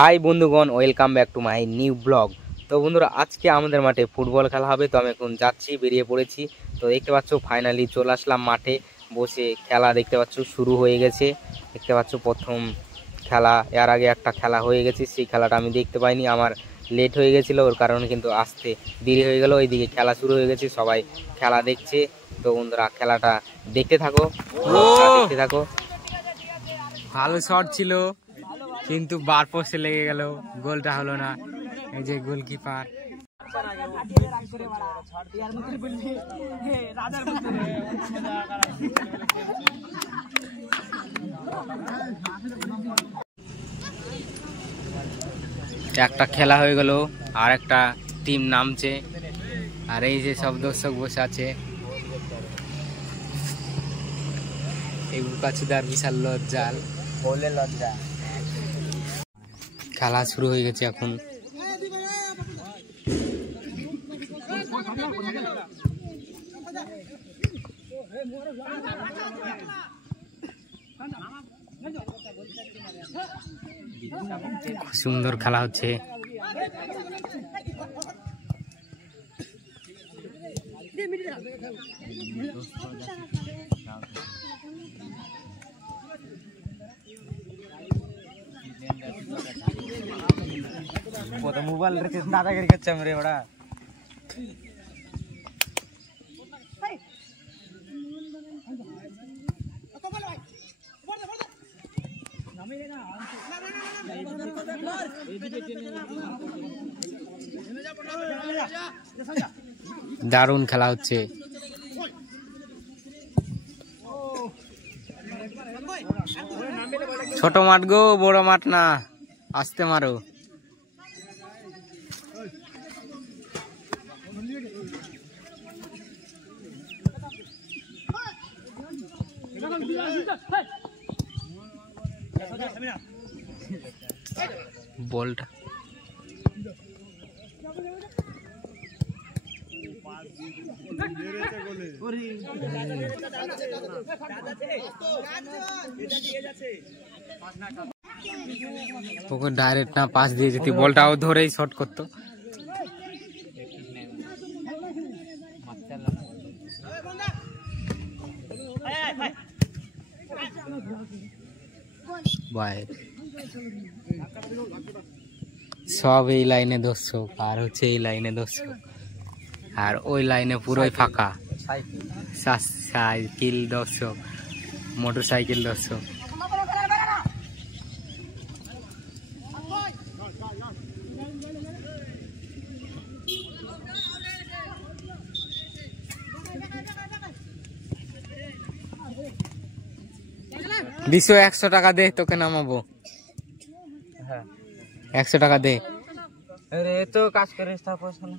High বন্ধুগণ, welcome back to my new blog. তো বন্ধুরা, আজকে আমাদের মাঠে ফুটবল খেলা হবে। তো আমি এখন যাচ্ছি, বেরিয়ে পড়েছি। তো দেখতে পাচ্ছ ফাইনালি চলে আসলাম মাঠে, বসে খেলা দেখতে পাচ্ছ শুরু হয়ে গেছে। দেখতে পাচ্ছ প্রথম খেলা, এর আগে একটা খেলা হয়ে গেছে, সেই খেলাটা আমি দেখতে পাইনি, আমার লেট হয়ে গেছিলো, ওর কারণে কিন্তু আসতে দেরি হয়ে গেল। ওইদিকে খেলা শুরু হয়ে গেছে, সবাই খেলা দেখছে। তো বন্ধুরা, খেলাটা দেখতে থাকো, দেখতে থাকো। ভালো শট ছিল কিন্তু বার পোস্টে লেগে গেল, গোলটা হলো না। এই যে গোলকিপার একটা খেলা হয়ে গেল, আর একটা টিম নামছে, আর এই যে সব দর্শক বসে আছে। এই বুকাচুদার বিশাল লজ্জাল বলে লজ্জা। খেলা শুরু হয়ে গেছে এখন। খুব সুন্দর খেলা হচ্ছে। মোবাইল রেখে দাদাগিরি করছে রে ওরা। দারুণ খেলা হচ্ছে। ছোট মাঠ গো, বড় মাঠ না, আসতে মারো। বলটা ওকে ডাইরেক্ট না পাস দিয়ে যেতে, বলটাও ধরেই শট করতো। সব এই লাইনে দর্শক, আর হচ্ছে এই লাইনে দর্শক, আর ওই লাইনে পুরোই ফাঁকা। সাইকেল দর্শক, মোটর সাইকেল দর্শক। দিশো 100 টাকা দে, তোকে নামাবো। 100 টাকা দে। আরে তো কাজ করিস, তা পয়সা না।